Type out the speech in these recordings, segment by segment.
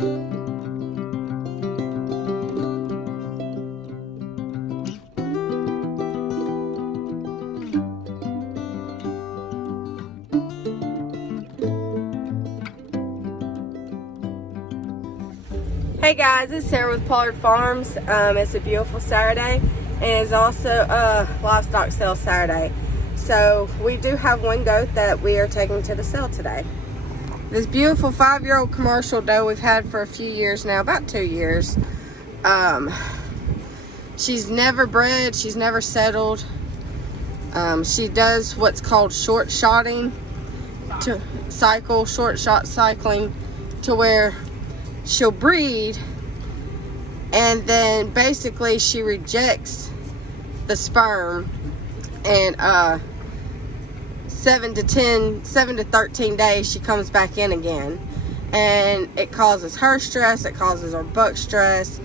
Hey guys, it's Sarah with Pollard Farms. It's a beautiful Saturday, and it's also a livestock sale Saturday. So we do have one goat that we are taking to the sale today. This beautiful 5-year-old commercial doe we've had for a few years now, about 2 years. She's never bred, she's never settled. She does what's called short shotting to cycle, short shot cycling, to where she'll breed and then basically she rejects the sperm, and 7 to 13 days she comes back in again, and it causes her stress, it causes her buck stress.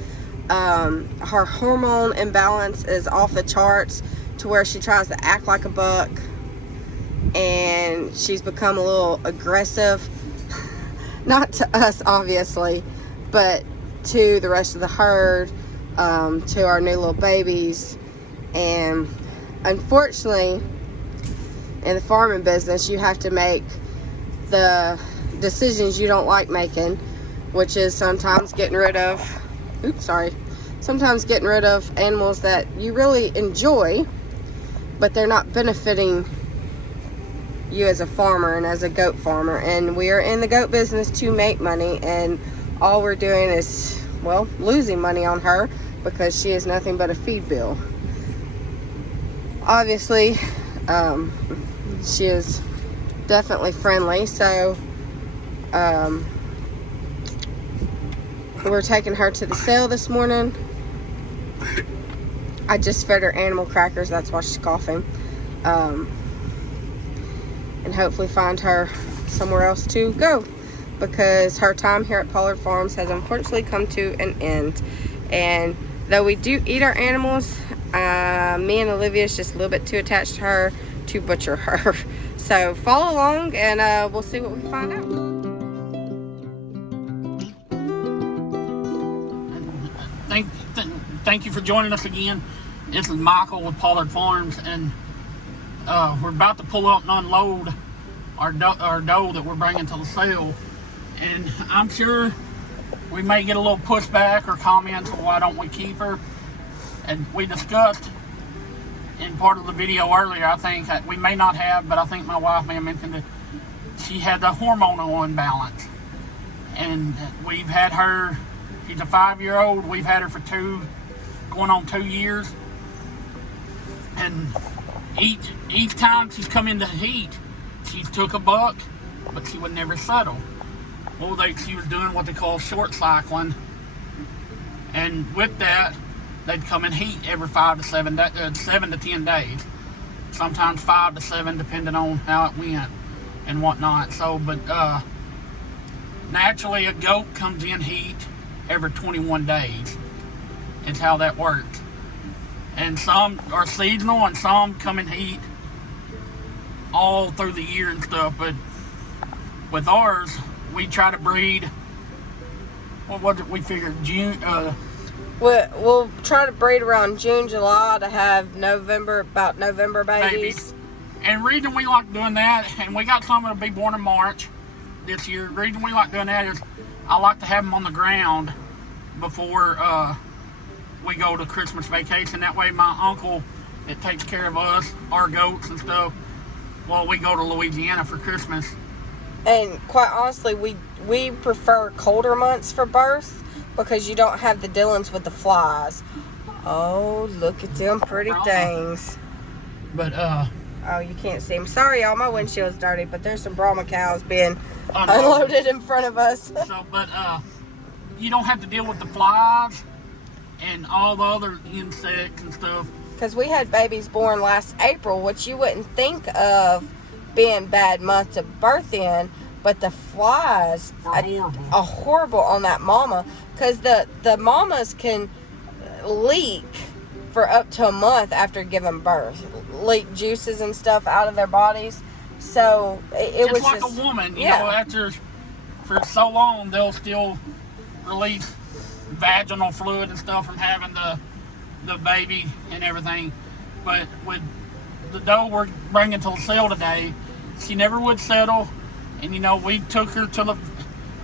Her hormone imbalance is off the charts to where she tries to act like a buck, and she's become a little aggressive. Not to us, obviously, but to the rest of the herd, to our new little babies. And unfortunately, in the farming business, you have to make the decisions you don't like making, which is sometimes getting rid of, sometimes getting rid of animals that you really enjoy, but they're not benefiting you as a farmer and as a goat farmer. And we are in the goat business to make money, and all we're doing is, well, losing money on her because she is nothing but a feed bill. Obviously, she is definitely friendly, so we're taking her to the sale this morning. I just fed her animal crackers, that's why she's coughing. And hopefully find her somewhere else to go, because her time here at Pollard Farms has unfortunately come to an end. And though we do eat our animals, me and Olivia is just a little bit too attached to her to butcher her. So follow along and we'll see what we find out. Thank you for joining us again. This is Michael with Pollard Farms, and we're about to pull up and unload our doe that we're bringing to the sale, and I'm sure we may get a little pushback or comments for why don't we keep her. And we discussed in part of the video earlier, I think that we may not have, but I think my wife may have mentioned that she had the hormonal imbalance, and we've had her. She's a 5-year-old. We've had her for going on 2 years, and each time she's come into heat, she took a buck, but she would never settle. Well, she was doing what they call short cycling, and with that, they'd come in heat every 7 to 10 days. Sometimes 5 to 7, depending on how it went and whatnot. So, but naturally, a goat comes in heat every 21 days. It's how that works. And some are seasonal, and some come in heat all through the year and stuff. But with ours, we try to breed. What was it? We figured June. We'll try to breed around June, July to have November babies. And the reason we like doing that, and we got some that'll be born in March this year. The reason we like doing that is I like to have them on the ground before we go to Christmas vacation. That way my uncle that takes care of us, our goats and stuff, well, we go to Louisiana for Christmas. And quite honestly, we prefer colder months for birth because you don't have the dealings with the flies. Oh, look at them pretty things. But oh, you can't see them. Sorry, y'all, my windshield's dirty, but there's some Brahma cows being unloaded in front of us. So, but you don't have to deal with the flies and all the other insects and stuff. Because we had babies born last April, which you wouldn't think of being bad month to birth in, but the flies are horrible on that mama, because the mamas can leak for up to a month after giving birth, leak juices and stuff out of their bodies. So it was like just a woman, you know, after for so long they'll still release vaginal fluid and stuff from having the baby and everything. But with the doe we're bringing to the sale today, she never would settle. And we took her to the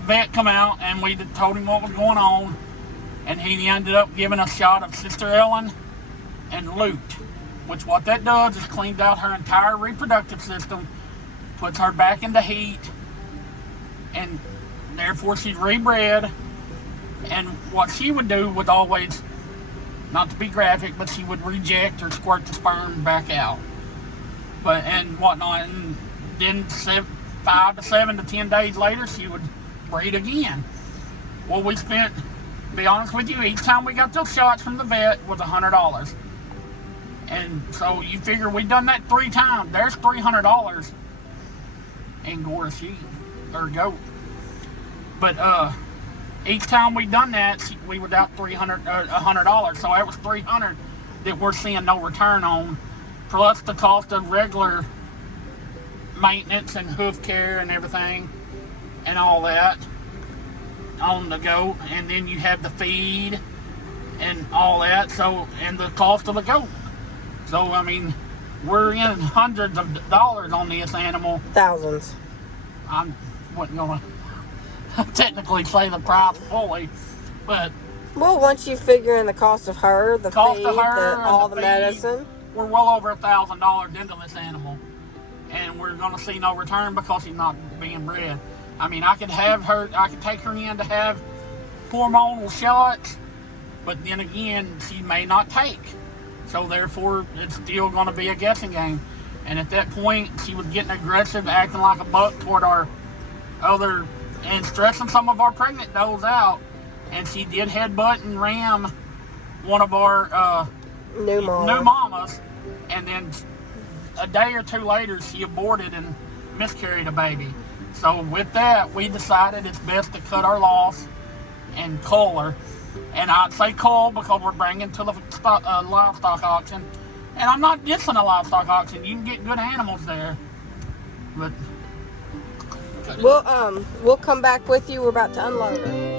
vet, come out, and we told him what was going on. And he ended up giving a shot of Sister Ellen and Lute, which what that does is cleans out her entire reproductive system, puts her back into heat, and therefore she's rebred. And what she would do would always, not to be graphic, but she would reject or squirt the sperm back out, and whatnot. And then 5 to 7 to 10 days later, she would breed again. Well, we spent, to be honest with you, each time we got those shots from the vet was $100. And so you figure we done that 3 times. There's $300 in gore sheep or goat. But each time we done that, we was out $100. So that was $300 that we're seeing no return on, plus the cost of regular maintenance and hoof care and everything and all that on the goat. And then you have the feed and all that, so, and the cost of the goat. So I mean, we're in hundreds of dollars on this animal. Thousands. I wasn't gonna technically say the price fully, but well, once you figure in the cost of her, the cost feed, of her, all and the feed, medicine, we're well over $1,000 into this animal, and we're gonna see no return because he's not being bred. I mean, I could take her in to have hormonal shots, but then again, she may not take. So therefore, it's still going to be a guessing game. And at that point, she was getting aggressive, acting like a buck toward our other, and stressing some of our pregnant does out. And she did headbutt and ram one of our new mamas. And then a day or 2 later, she aborted and miscarried a baby. So with that, we decided it's best to cut our loss and cull her. And I'd say cull because we're bringing to the livestock auction. And I'm not dissing a livestock auction. You can get good animals there. But we'll come back with you. We're about to unload her.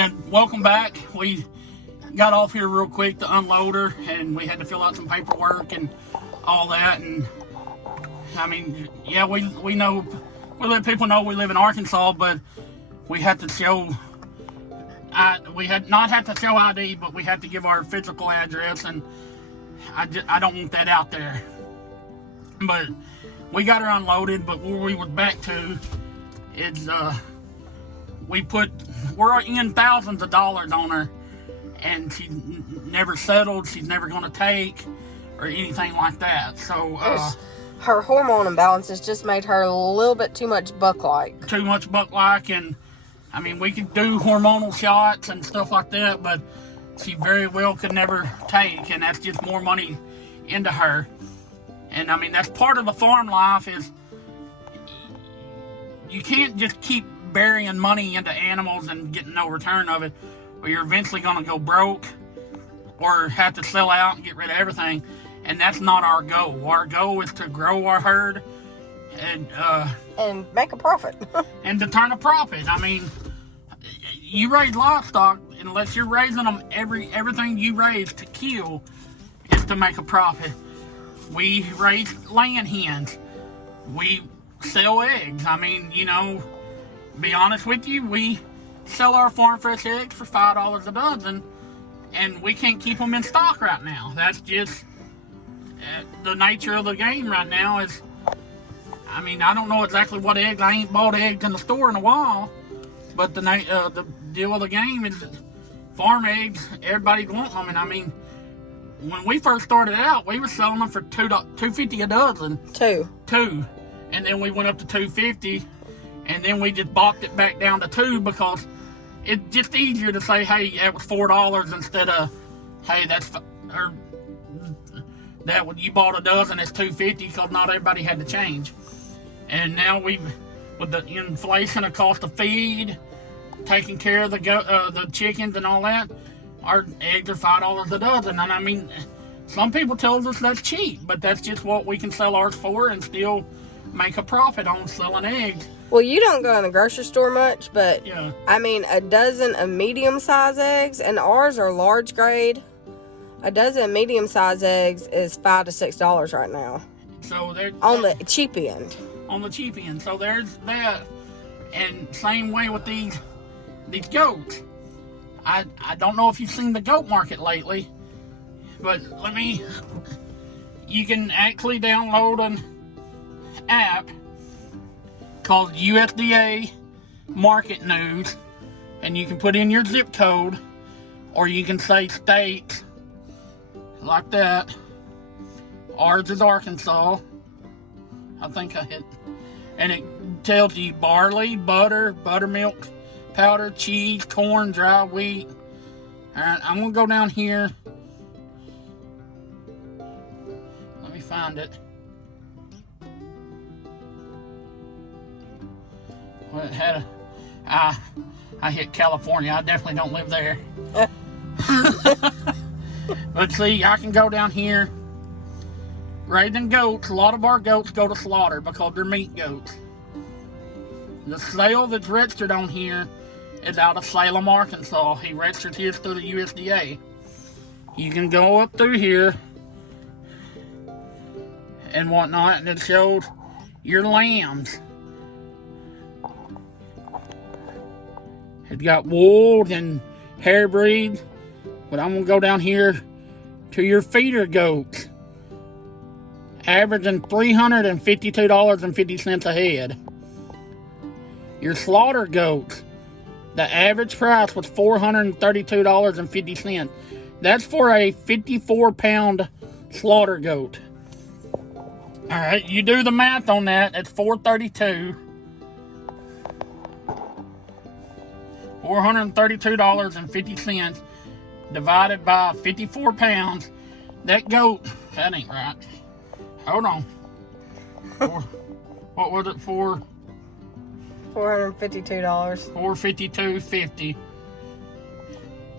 And welcome back. We got off here real quick to unload her, and we had to fill out some paperwork and all that. And I mean, yeah, we know, we let people know we live in Arkansas, but we had to show, we had not had to show ID, but we had to give our physical address, and I don't want that out there. But we got her unloaded, but where we was back to is we're in thousands of dollars on her, and she never settled. She's never going to take or anything like that. So her hormone imbalances just made her a little bit too much buck-like. Too much buck-like, and I mean, we could do hormonal shots and stuff like that, but she very well could never take, and that's just more money into her. And I mean, that's part of the farm life, is you can't just keep burying money into animals and getting no return of it, or you're eventually going to go broke or have to sell out and get rid of everything. And that's not our goal. Our goal is to grow our herd and make a profit. And to turn a profit. I mean, you raise livestock, unless you're raising them, everything you raise to kill is to make a profit. We raise laying hens. We sell eggs. I mean, be honest with you, we sell our farm fresh eggs for $5 a dozen, and we can't keep them in stock right now. That's just the nature of the game right now. Is, I mean, I don't know exactly what eggs. I ain't bought eggs in the store in a while, but the deal of the game is farm eggs. Everybody wants them, and I mean, when we first started out, we were selling them for $2.50 a dozen. Two, and then we went up to $2.50. And then we just bopped it back down to $2 because it's just easier to say, hey, it was $4 instead of, hey, that when you bought a dozen, it's $2.50 because not everybody had to change. And now with the inflation of cost of feed, taking care of the chickens and all that, our eggs are $5 a dozen. And I mean, some people tell us that's cheap, but that's just what we can sell ours for and still make a profit on selling eggs. Well, you don't go in the grocery store much, but Yeah. I mean, a dozen of medium-sized eggs, and ours are large grade. A dozen of medium-sized eggs is $5 to $6 right now. So they're On the cheap end. On the cheap end. So there's that. And same way with these goats. I don't know if you've seen the goat market lately, but you can actually download an app called USDA Market News, and you can put in your zip code, or you can say state, like that. Ours is Arkansas. I think I hit, and it tells you barley, butter, buttermilk powder, cheese, corn, dry wheat. Alright, I'm gonna go down here. Let me find it. Well, it had I hit California. I definitely don't live there. But see, I can go down here. Raising goats, a lot of our goats go to slaughter because they're meat goats. The sale that's registered on here is out of Salem, Arkansas. He registered his through the USDA. You can go up through here and whatnot, and it shows your lambs. It's got wool and hair breed, but I'm gonna go down here to your feeder goats, averaging $352.50 a head. Your slaughter goats, the average price was $432.50. That's for a 54-pound slaughter goat. All right, you do the math on that. It's $432. $432.50 divided by 54 pounds. That goat, that ain't right. Hold on. What was it for? $452. $452.50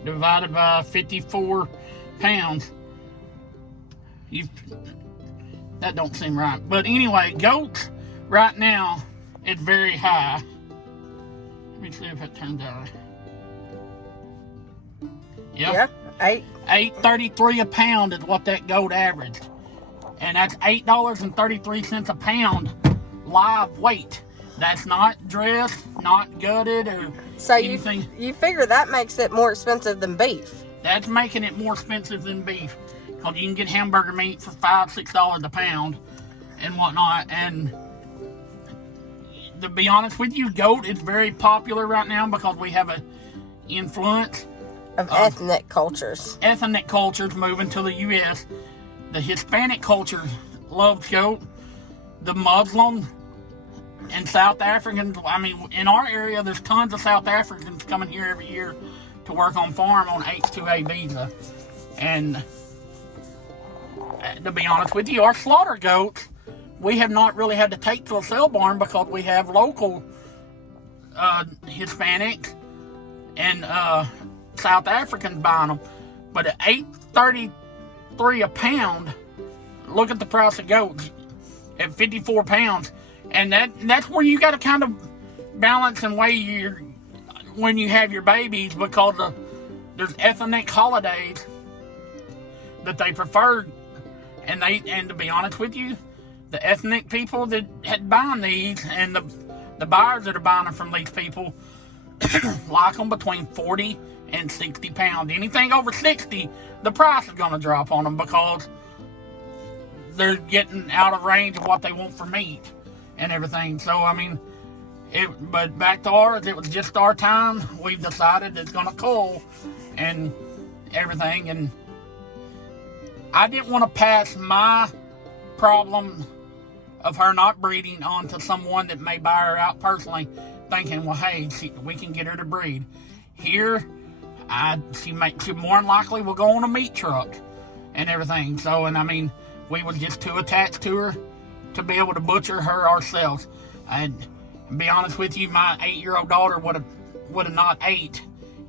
divided by 54 pounds. That don't seem right. But anyway, goats right now is very high. Let me see if it turns out. Yep. Yeah, $8.33 a pound is what that goat averaged. And that's $8.33 a pound live weight. That's not dressed, not gutted, or so anything. you figure that makes it more expensive than beef. That's making it more expensive than beef. Because you can get hamburger meat for $5, $6 a pound and whatnot. And to be honest with you, goat is very popular right now because we have an influence Of ethnic cultures. Ethnic cultures moving to the U.S. The Hispanic culture loves goat. The Muslim and South Africans, I mean, in our area, there's tons of South Africans coming here every year to work on farm on H-2A visa. And to be honest with you, our slaughter goats, we have not really had to take to a sale barn because we have local Hispanics and South Africans buying them. But at $8.33 a pound, look at the price of goats at 54 pounds. And that's where you got to kind of balance and weigh when you have your babies, because there's ethnic holidays that they prefer. And to be honest with you, the ethnic people that had buying these and the buyers that are buying them from these people like them between 40 and 60 pounds. Anything over 60, the price is going to drop on them because they're getting out of range of what they want for meat and everything. So, I mean, but back to ours, it was just our time. We've decided it's going to cull and everything. And I didn't want to pass my problem of her not breeding on to someone that may buy her out personally, thinking, well, hey, we can get her to breed. Here, she more than likely will go on a meat truck and everything. So, and I mean, we was just too attached to her to be able to butcher her ourselves. And to be honest with you, my 8-year-old daughter would have not ate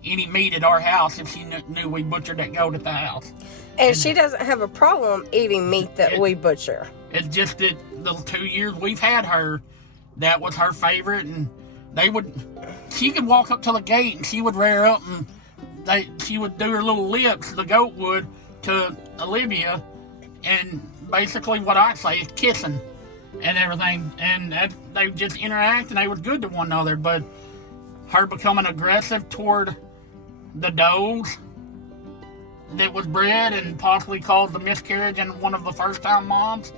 any meat at our house if she knew we butchered that goat at the house. And she doesn't have a problem eating meat that we butcher. It's just that the 2 years we've had her, that was her favorite, and she could walk up to the gate and she would rear up and she would do her little lips, the goat would, to Olivia, and basically what I say is kissing and everything, and they would just interact and they were good to one another. But her becoming aggressive toward the does that was bred and possibly caused the miscarriage in one of the first-time moms.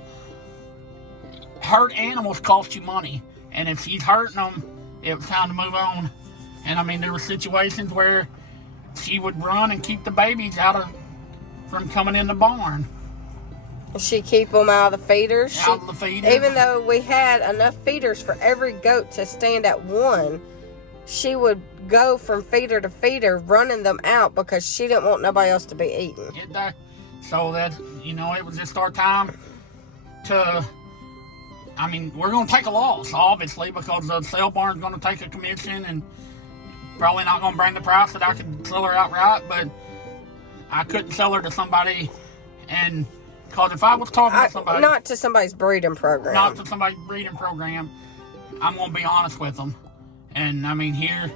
Hurt animals cost you money, and if she's hurting them, it was time to move on. And I mean, there were situations where she would run and keep the babies from coming in the barn. She keep them out of the feeders. Out of the feeders. Even though we had enough feeders for every goat to stand at one, she would go from feeder to feeder, running them out because she didn't want nobody else to be eaten. So that, it was just our time to, I mean, we're going to take a loss, obviously, because the sale barn's going to take a commission and probably not going to bring the price that I could sell her outright, but I couldn't sell her to somebody, and because if I was talking to somebody... Not to somebody's breeding program. Not to somebody's breeding program, I'm going to be honest with them. And, I mean, here,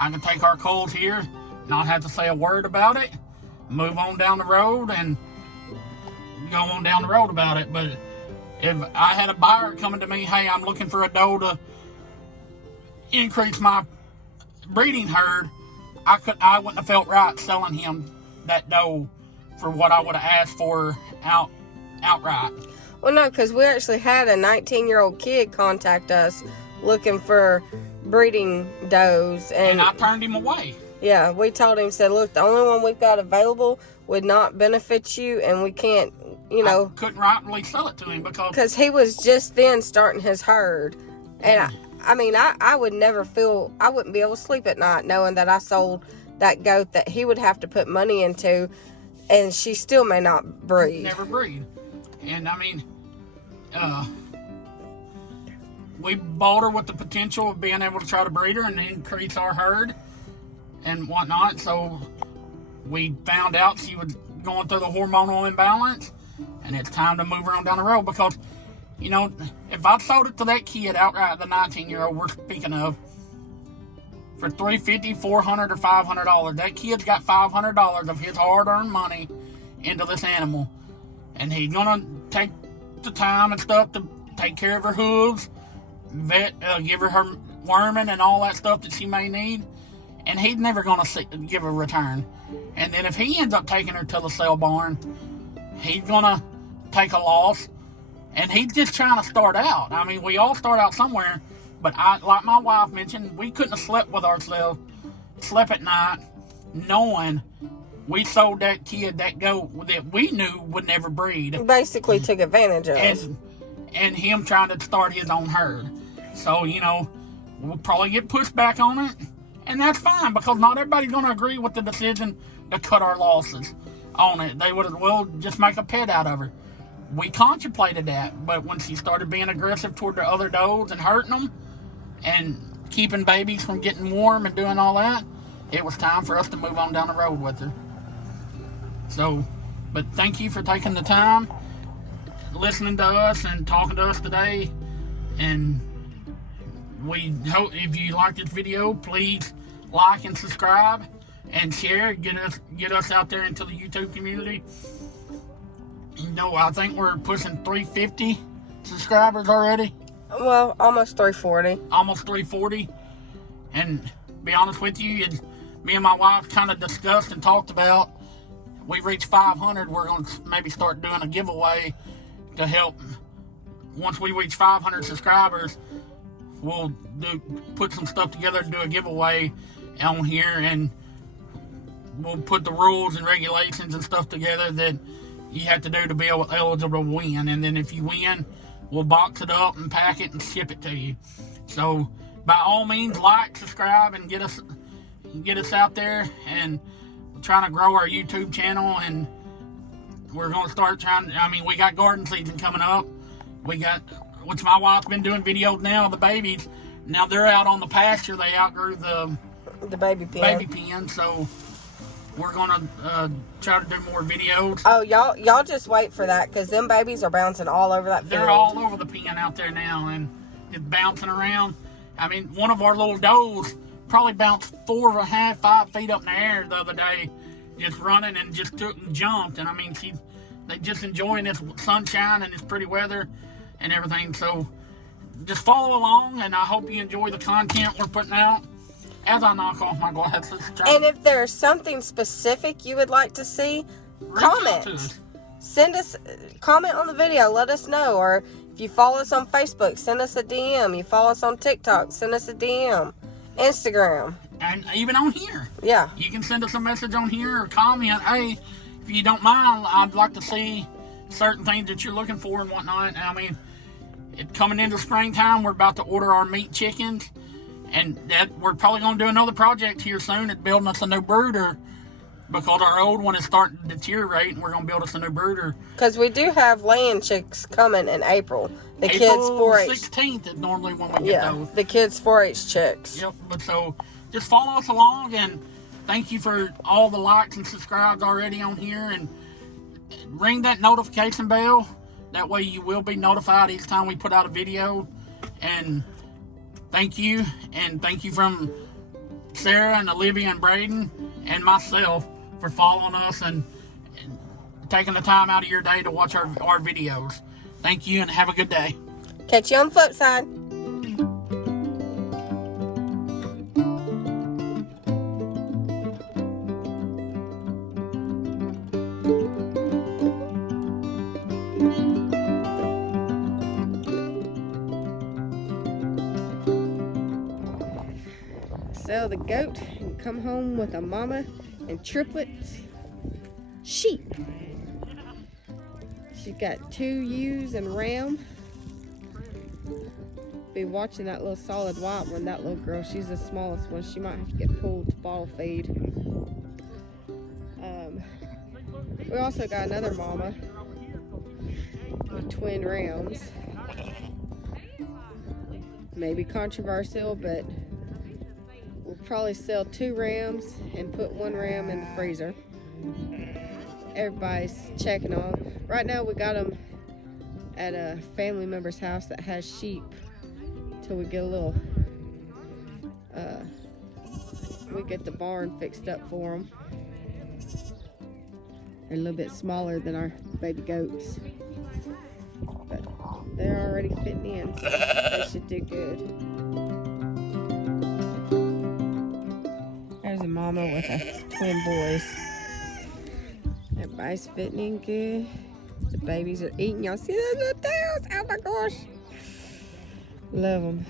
I can take our coals here, not have to say a word about it, move on down the road, and go on down the road about it. But if I had a buyer coming to me, hey, I'm looking for a doe to increase my breeding herd, I wouldn't have felt right selling him that doe for what I would have asked for outright. Well, no, because we actually had a 19-year-old kid contact us looking for breeding does, and I turned him away. Yeah, we told him, said, look, the only one we've got available would not benefit you, and we can't, I couldn't rightfully sell it to him because he was just then starting his herd. And I would never I wouldn't be able to sleep at night knowing that I sold that goat that he would have to put money into, and she still may not breed. Never breed. And I mean, we bought her with the potential of being able to try to breed her and increase our herd and whatnot. So we found out she was going through the hormonal imbalance, and it's time to move her on down the road because, if I sold it to that kid outright, the 19-year-old we're speaking of, for $350, $400, or $500, that kid's got $500 of his hard-earned money into this animal, and he's gonna take the time and stuff to take care of her hooves, give her worming and all that stuff that she may need, and he's never gonna give a return. And then if he ends up taking her to the sale barn, he's gonna take a loss, and he's just trying to start out. I mean, we all start out somewhere, but like my wife mentioned, we couldn't have slept at night, knowing we sold that kid that goat that we knew would never breed. Basically took advantage of. And him trying to start his own herd. So, we'll probably get pushed back on it, and that's fine, because not everybody's going to agree with the decision to cut our losses on it. They would just make a pet out of her. We contemplated that, but when she started being aggressive toward the other does and hurting them and keeping babies from getting warm and doing all that, it was time for us to move on down the road with her. So, but thank you for taking the time, listening to us and talking to us today. And we hope if you like this video, please like and subscribe and share. Get us out there into the YouTube community. I think we're pushing 350 subscribers already. Well, almost 340. Almost 340. And be honest with you, me and my wife kind of discussed and talked about, we reach 500, we're going to maybe start doing a giveaway to help. Once we reach 500 subscribers, we'll put some stuff together to do a giveaway on here, and we'll put the rules and regulations and stuff together that you have to do to be eligible to win. And then if you win, we'll box it up and pack it and ship it to you. So by all means, like, subscribe, and get us out there and trying to grow our YouTube channel and we're going to start trying. I mean, we got garden season coming up. Which my wife's been doing videos now of the babies. Now they're out on the pasture. They outgrew the baby pen. So we're gonna try to do more videos. Oh, y'all just wait for that, because them babies are bouncing all over that field. They're all over the pen out there now and just bouncing around. I mean, one of our little does probably bounced 4.5, 5 feet up in the air the other day, just running and just took and jumped. And I mean, they just enjoying this sunshine and this pretty weather and everything. So just follow along, and I hope you enjoy the content we're putting out. As I knock off my glasses. And if there's something specific you would like to see, comment. Send us, comment on the video, let us know. Or if you follow us on Facebook, send us a DM. You follow us on TikTok, send us a DM. Instagram. And even on here. Yeah. You can send us a message on here or comment. Hey, if you don't mind, I'd like to see certain things that you're looking for and whatnot. I mean, it's coming into springtime. We're about to order our meat chickens. And that we're probably going to do another project here soon at building us a new brooder, because our old one is starting to deteriorate, and we're going to build us a new brooder. Because we do have laying chicks coming in April. The April kids 4-H. 16th is normally when we get those. The kids 4-H chicks. Yep, but so just follow us along, and thank you for all the likes and subscribes already on here, and ring that notification bell. That way you will be notified each time we put out a video. And thank you, and thank you from Sarah and Olivia and Braden and myself for following us and taking the time out of your day to watch our videos. Thank you, and have a good day. Catch you on the flip side. Sell the goat and come home with a mama and triplets sheep. She's got 2 ewes and ram. Be watching that little solid white one, that little girl. She's the smallest one. She might have to get pulled to bottle feed. We also got another mama with twin rams. Maybe controversial, but we'll probably sell 2 rams and put 1 ram in the freezer. Everybody's checking on. Right now we got them at a family member's house that has sheep till we get a little, we get the barn fixed up for them. They're a little bit smaller than our baby goats, but they're already fitting in, so they should do good. There's a mama with a twin boys. Everybody's fitting in good. The babies are eating. Y'all see those little tails? Oh my gosh. Love them.